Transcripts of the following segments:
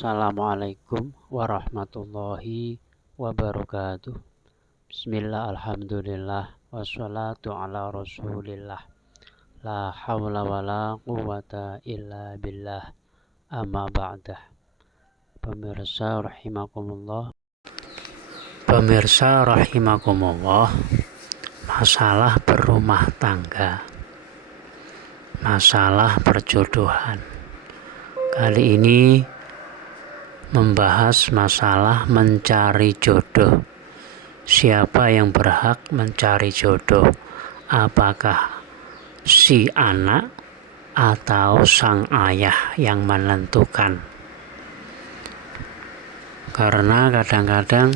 Assalamualaikum warahmatullahi wabarakatuh. Bismillah, alhamdulillah, wassalatu ala rasulillah. La hawla wa la quwata illa billah, amma ba'dah. Pemirsa rahimakumullah, masalah berumah tangga, masalah perjodohan. Kali ini membahas masalah mencari jodoh. Siapa yang berhak mencari jodoh? Apakah si anak atau sang ayah yang menentukan? Karena kadang-kadang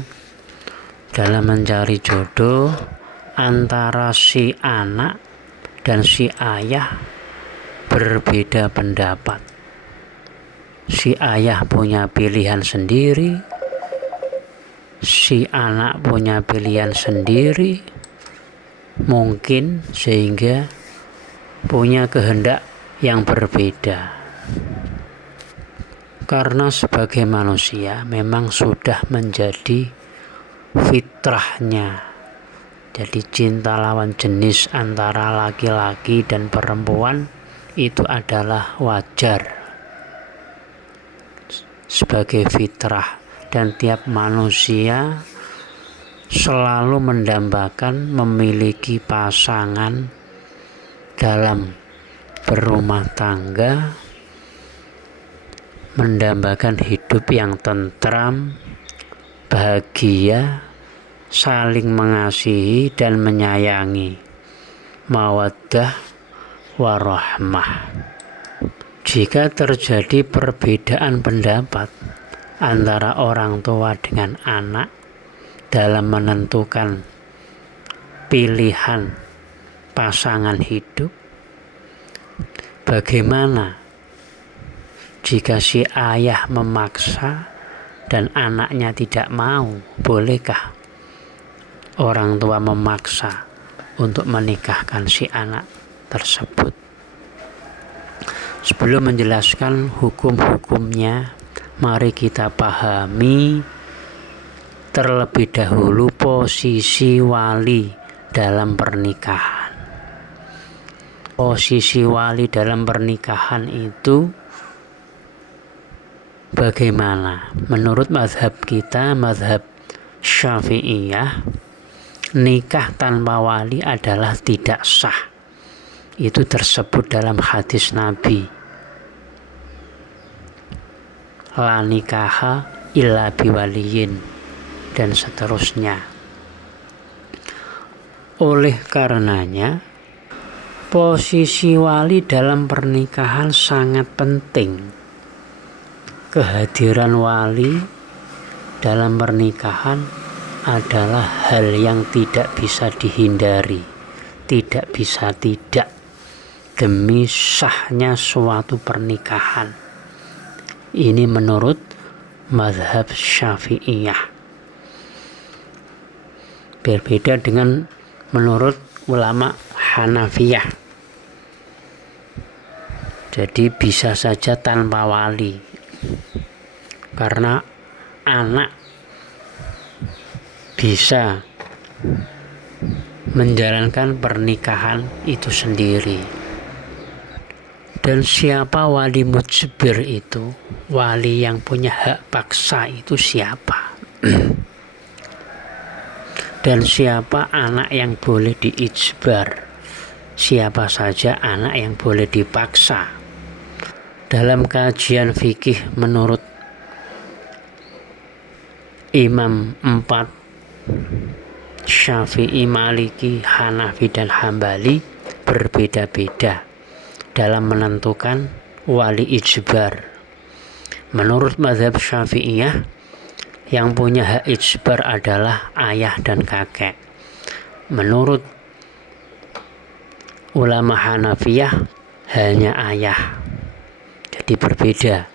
dalam mencari jodoh antara si anak dan si ayah berbeda pendapat. Si ayah punya pilihan sendiri, si anak punya pilihan sendiri, mungkin sehingga punya kehendak yang berbeda. Karena sebagai manusia memang sudah menjadi fitrahnya. Jadi cinta lawan jenis antara laki-laki dan perempuan itu adalah wajar sebagai fitrah, dan tiap manusia selalu mendambakan memiliki pasangan dalam berumah tangga, mendambakan hidup yang tentram, bahagia, saling mengasihi dan menyayangi, mawaddah warahmah. Jika terjadi perbedaan pendapat antara orang tua dengan anak dalam menentukan pilihan pasangan hidup, bagaimana jika si ayah memaksa dan anaknya tidak mau? Bolehkah orang tua memaksa untuk menikahkan si anak tersebut? Sebelum menjelaskan hukum-hukumnya, mari kita pahami terlebih dahulu posisi wali dalam pernikahan. Posisi wali dalam pernikahan itu bagaimana? Menurut mazhab kita, mazhab Syafi'iyah, nikah tanpa wali adalah tidak sah. Itu tersebut dalam hadis Nabi, la nikaha illa biwaliyin, dan seterusnya. Oleh karenanya, posisi wali dalam pernikahan sangat penting. Kehadiran wali dalam pernikahan adalah hal yang tidak bisa dihindari, tidak bisa tidak, demi sahnya suatu pernikahan. Ini menurut mazhab Syafi'iyah. Berbeda dengan menurut ulama Hanafiyah. Jadi bisa saja tanpa wali, karena anak bisa menjalankan pernikahan itu sendiri. Dan siapa wali mujbir itu? Wali yang punya hak paksa itu siapa? Dan siapa anak yang boleh diijbar? Siapa saja anak yang boleh dipaksa? Dalam kajian fikih menurut Imam 4, Syafi'i, Maliki, Hanafi, dan Hambali, berbeda-beda dalam menentukan wali ijbar. Menurut mazhab Syafi'iyah, yang punya hak ijbar adalah ayah dan kakek. Menurut ulama Hanafiyah, hanya ayah. Jadi berbeda.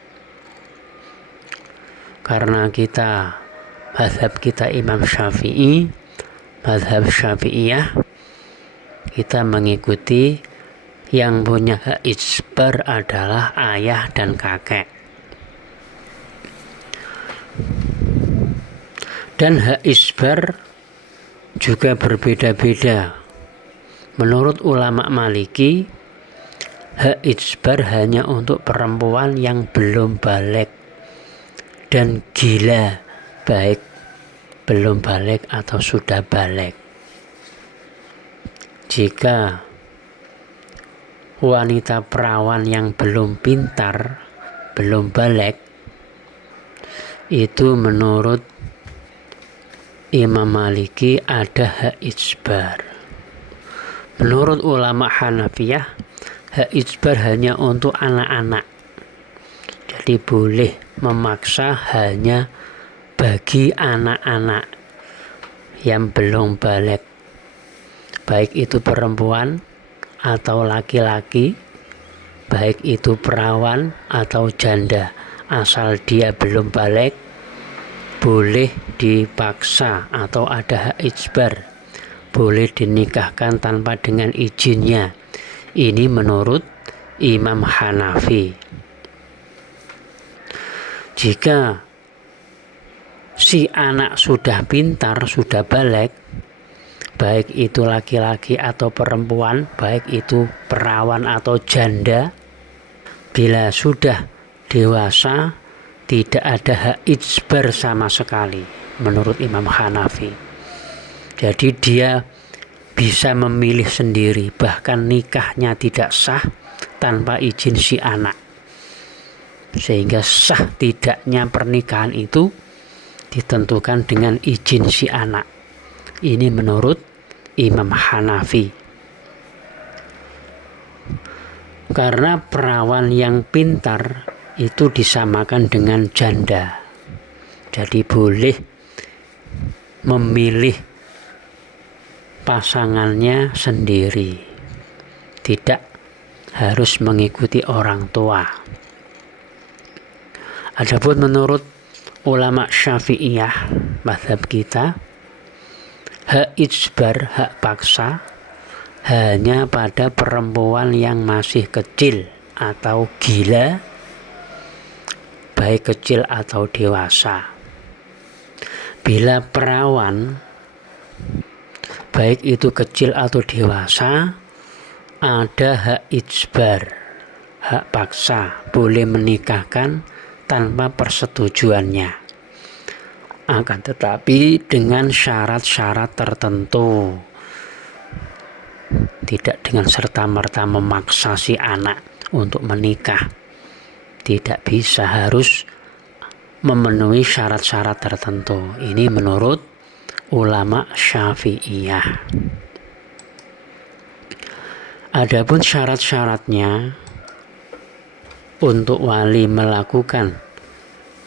Karena mazhab kita Imam Syafi'i, mazhab Syafi'iyah, kita mengikuti yang punya hak ijbar adalah ayah dan kakek. Dan hak isbar juga berbeda-beda. Menurut ulama Maliki, hak isbar hanya untuk perempuan yang belum balik dan gila, baik belum balik atau sudah balik. Jika wanita perawan yang belum pintar, belum balik, itu menurut Imam Maliki ada hak isbar. Menurut ulama Hanafiyah, hak isbar hanya untuk anak-anak. Jadi boleh memaksa hanya bagi anak-anak yang belum balik, baik itu perempuan atau laki-laki, baik itu perawan atau janda, asal dia belum balik, boleh dipaksa atau ada hak isbar, boleh dinikahkan tanpa dengan izinnya. Ini menurut Imam Hanafi. Jika si anak sudah pintar, sudah balik, baik itu laki-laki atau perempuan, baik itu perawan atau janda, bila sudah dewasa tidak ada hak isbar sama sekali menurut Imam Hanafi. Jadi dia bisa memilih sendiri, bahkan nikahnya tidak sah tanpa izin si anak. Sehingga sah tidaknya pernikahan itu ditentukan dengan izin si anak. Ini menurut Imam Hanafi. Karena perawan yang pintar itu disamakan dengan janda. Jadi boleh memilih pasangannya sendiri, tidak harus mengikuti orang tua. Adapun menurut ulama Syafi'iyah, mazhab kita, hak isbar, hak paksa hanya pada perempuan yang masih kecil atau gila, baik kecil atau dewasa. Bila perawan, baik itu kecil atau dewasa, ada hak isbar, hak paksa, boleh menikahkan tanpa persetujuannya. Akan tetapi dengan syarat-syarat tertentu, tidak dengan serta-merta memaksa si anak untuk menikah. Tidak bisa, harus memenuhi syarat-syarat tertentu. Ini menurut ulama Syafi'iyah. Adapun syarat-syaratnya untuk wali melakukan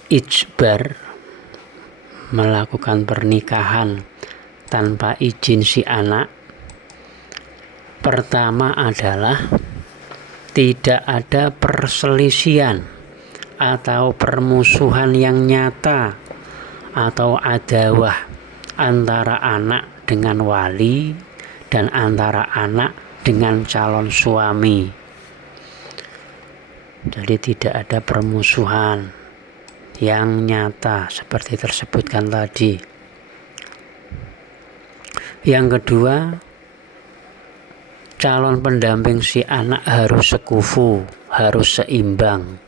ijbar, melakukan pernikahan tanpa izin si anak, pertama adalah tidak ada perselisihan atau permusuhan yang nyata atau adawah antara anak dengan wali dan antara anak dengan calon suami. Jadi tidak ada permusuhan yang nyata seperti tersebutkan tadi. Yang kedua, calon pendamping si anak harus sekufu, harus seimbang.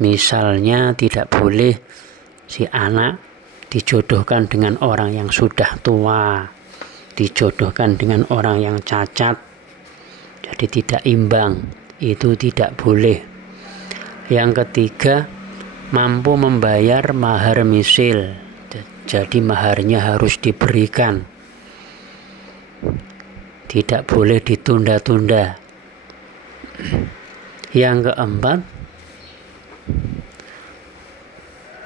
Misalnya tidak boleh si anak dijodohkan dengan orang yang sudah tua, dijodohkan dengan orang yang cacat, jadi tidak imbang, itu tidak boleh. Yang ketiga, mampu membayar mahar misil, jadi maharnya harus diberikan, tidak boleh ditunda-tunda. Yang keempat,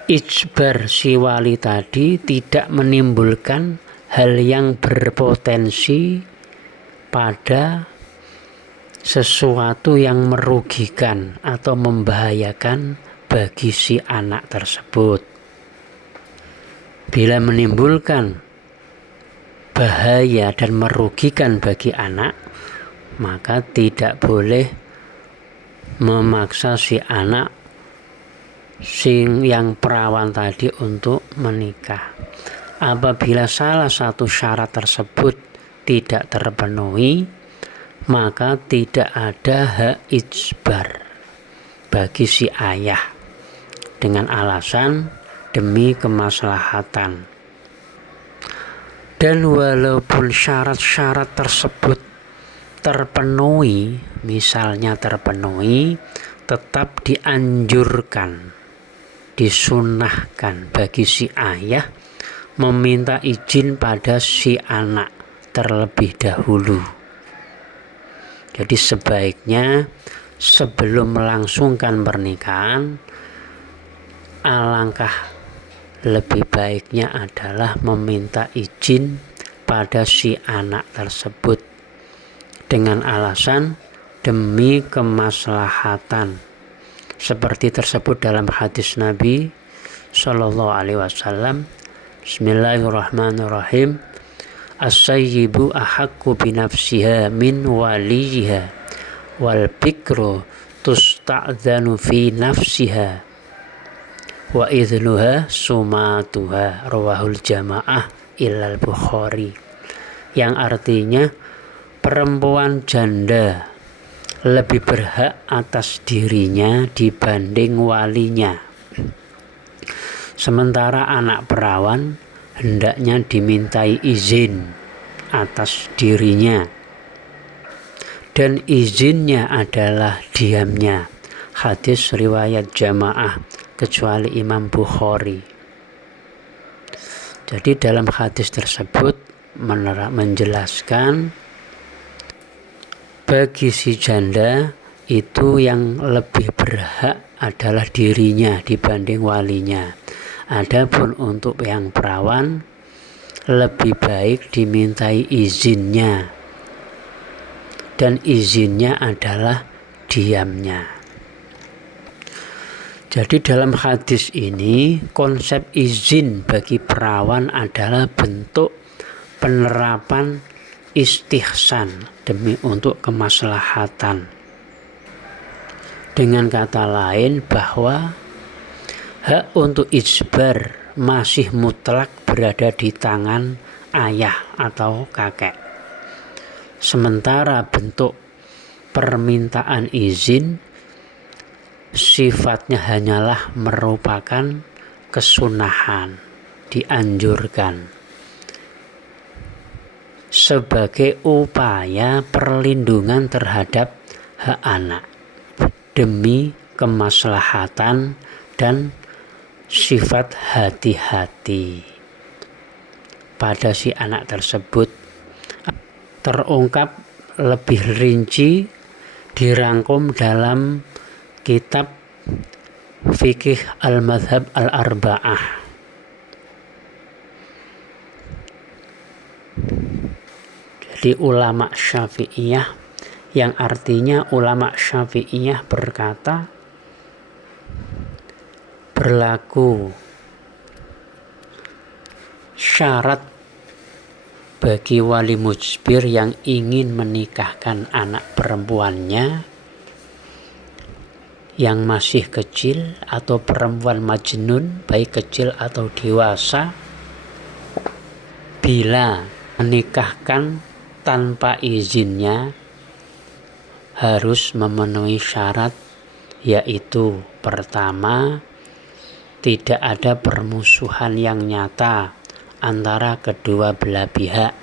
ijbar si wali tadi tidak menimbulkan hal yang berpotensi pada sesuatu yang merugikan atau membahayakan bagi si anak tersebut. Bila menimbulkan bahaya dan merugikan bagi anak, maka tidak boleh memaksa si anak yang perawan tadi untuk menikah. Apabila salah satu syarat tersebut tidak terpenuhi, maka tidak ada hak ijbar bagi si ayah dengan alasan demi kemaslahatan. Dan walaupun syarat-syarat tersebut terpenuhi, misalnya terpenuhi, tetap dianjurkan, disunnahkan bagi si ayah meminta izin pada si anak terlebih dahulu. Jadi sebaiknya sebelum melangsungkan pernikahan, alangkah lebih baiknya adalah meminta izin pada si anak tersebut dengan alasan demi kemaslahatan, seperti tersebut dalam hadis Nabi Shallallahu Alaihi Wasallam. Bismillahirrahmanirrahim. As-sayyibu ahaqqu binafsiha min waliha wal bikru tusta'dzanu fi nafsiha wa idhnuha sumatuha, rawahul jamaah illal Bukhari. Yang artinya perempuan janda lebih berhak atas dirinya dibanding walinya, sementara anak perawan hendaknya dimintai izin atas dirinya, dan izinnya adalah diamnya. Hadis riwayat jamaah kecuali Imam Bukhari. Jadi dalam hadis tersebut menjelaskan bagi si janda itu yang lebih berhak adalah dirinya dibanding walinya. Adapun untuk yang perawan lebih baik dimintai izinnya, dan izinnya adalah diamnya. Jadi dalam hadis ini konsep izin bagi perawan adalah bentuk penerapan istihsan demi untuk kemaslahatan. Dengan kata lain bahwa hak untuk ijbar masih mutlak berada di tangan ayah atau kakek. Sementara bentuk permintaan izin sifatnya hanyalah merupakan kesunahan, dianjurkan sebagai upaya perlindungan terhadap hak anak demi kemaslahatan dan sifat hati-hati pada si anak tersebut. Terungkap lebih rinci dirangkum dalam kitab Fikih Al-Madhab Al-Arba'ah. Jadi ulama Syafi'iyah, yang artinya ulama Syafi'iyah berkata, berlaku syarat bagi wali mujbir yang ingin menikahkan anak perempuannya yang masih kecil atau perempuan majnun, baik kecil atau dewasa, bila menikahkan tanpa izinnya harus memenuhi syarat, yaitu pertama, tidak ada permusuhan yang nyata antara kedua belah pihak,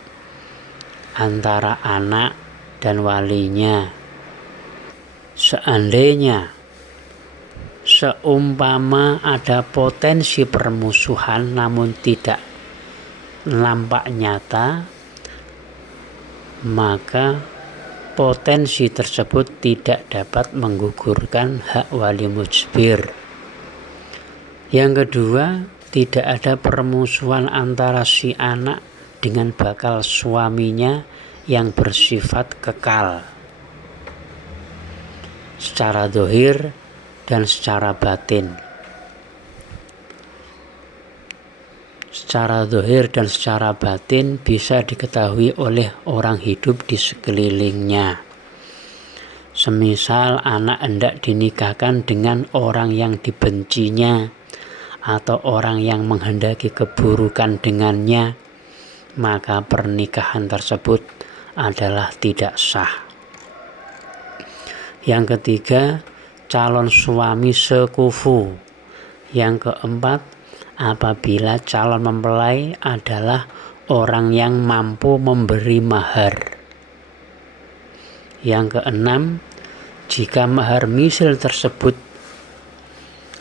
antara anak dan walinya. Seandainya seumpama ada potensi permusuhan namun tidak nampak nyata, maka potensi tersebut tidak dapat menggugurkan hak wali mujbir. Yang kedua, tidak ada permusuhan antara si anak dengan bakal suaminya yang bersifat kekal secara zahir dan secara batin. Secara zahir dan secara batin bisa diketahui oleh orang hidup di sekelilingnya. Semisal anak hendak dinikahkan dengan orang yang dibencinya atau orang yang menghendaki keburukan dengannya, maka pernikahan tersebut adalah tidak sah. Yang ketiga, calon suami sekufu. Yang keempat, apabila calon mempelai adalah orang yang mampu memberi mahar. Yang keenam, jika mahar misil tersebut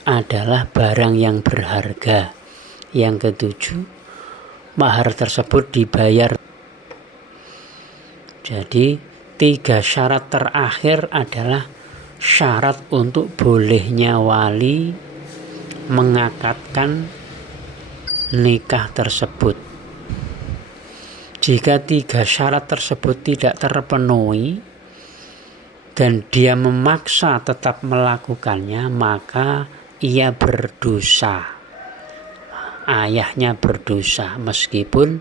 adalah barang yang berharga. Yang ketujuh, mahar tersebut dibayar. Jadi 3 syarat terakhir adalah syarat untuk bolehnya wali mengakadkan nikah tersebut. Jika 3 syarat tersebut tidak terpenuhi dan dia memaksa tetap melakukannya, maka ia berdosa. Ayahnya berdosa meskipun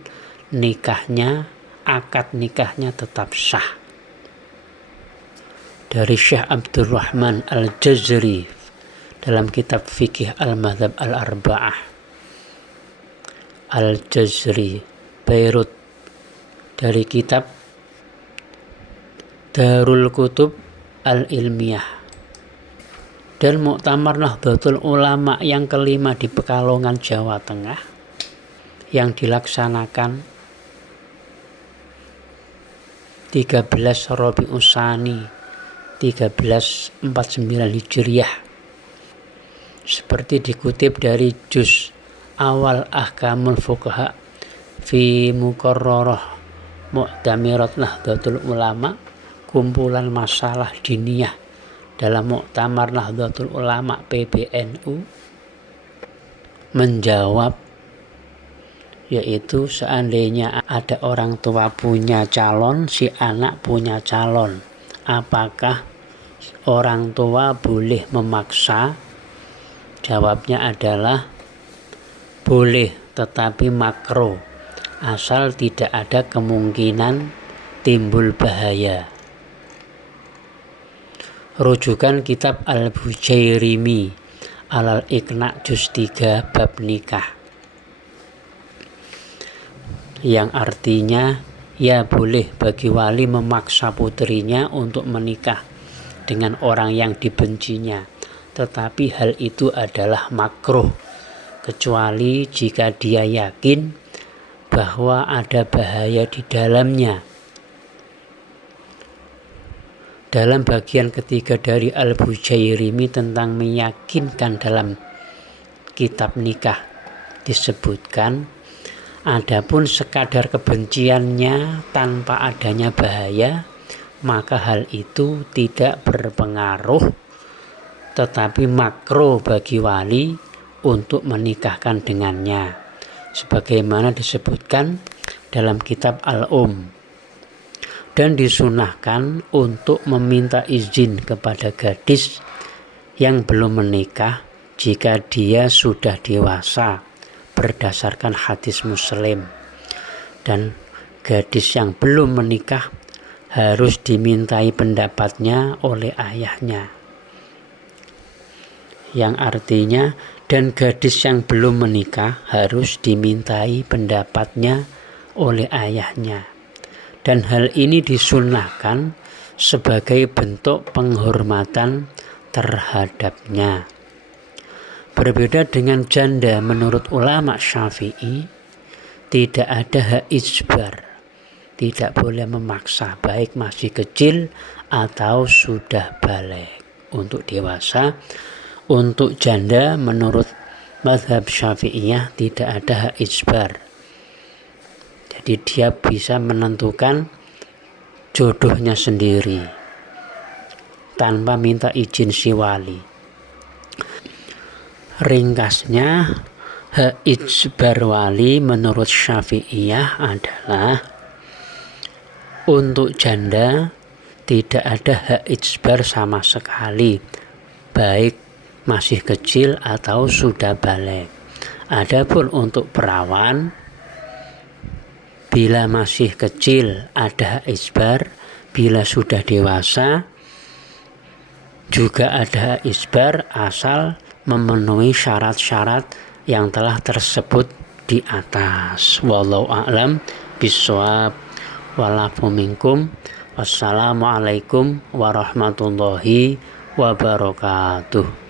akad nikahnya tetap sah. Dari Syekh Abdurrahman Al-Jazari dalam kitab Fikih Al-Madhab Al-Arba'ah, Al-Jazari, Beirut, dari kitab Darul Kutub Al-Ilmiyah, dan Muktamar Nahdlatul Ulama yang kelima di Pekalongan, Jawa Tengah, yang dilaksanakan 13 Rabiul Tsani 1349 Hijriah, seperti dikutip dari juz awal Ahkamul Fuqaha fi Muqarrarah Mu'tamirat Nahdlatul Ulama, kumpulan masalah diniyah dalam Muktamar Nahdlatul Ulama PBNU, menjawab, yaitu seandainya ada orang tua punya calon, si anak punya calon, apakah orang tua boleh memaksa? Jawabnya adalah boleh, tetapi makruh, asal tidak ada kemungkinan timbul bahaya. Rujukan kitab Al-Bujairimi Al-Iqna juz 3 bab nikah, yang artinya ya boleh bagi wali memaksa putrinya untuk menikah dengan orang yang dibencinya, tetapi hal itu adalah makruh kecuali jika dia yakin bahwa ada bahaya di dalamnya. Dalam bagian ketiga dari Al-Bujairimi tentang meyakinkan dalam kitab nikah disebutkan, adapun sekadar kebenciannya tanpa adanya bahaya, maka hal itu tidak berpengaruh, tetapi makruh bagi wali untuk menikahkan dengannya, sebagaimana disebutkan dalam kitab Al-Um. Dan disunahkan untuk meminta izin kepada gadis yang belum menikah jika dia sudah dewasa, berdasarkan hadis Muslim. Dan gadis yang belum menikah harus dimintai pendapatnya oleh ayahnya, yang artinya dan gadis yang belum menikah harus dimintai pendapatnya oleh ayahnya. Dan hal ini disunnahkan sebagai bentuk penghormatan terhadapnya. Berbeda dengan janda, menurut ulama Syafi'i tidak ada hak ijbar, tidak boleh memaksa, baik masih kecil atau sudah balik. Untuk dewasa, untuk janda menurut mazhab Syafi'iyah tidak ada hak ijbar. Jadi dia bisa menentukan jodohnya sendiri tanpa minta izin si wali. Ringkasnya, hak ijbar wali menurut Syafi'iyah adalah untuk janda tidak ada hak ijbar sama sekali, baik masih kecil atau sudah balik. Adapun untuk perawan, bila masih kecil ada hak ijbar, bila sudah dewasa Juga ada isbar asal memenuhi syarat-syarat yang telah tersebut di atas. Wallahu a'lam bishawab. Walafu minkum. Wassalamualaikum warahmatullahi wabarakatuh.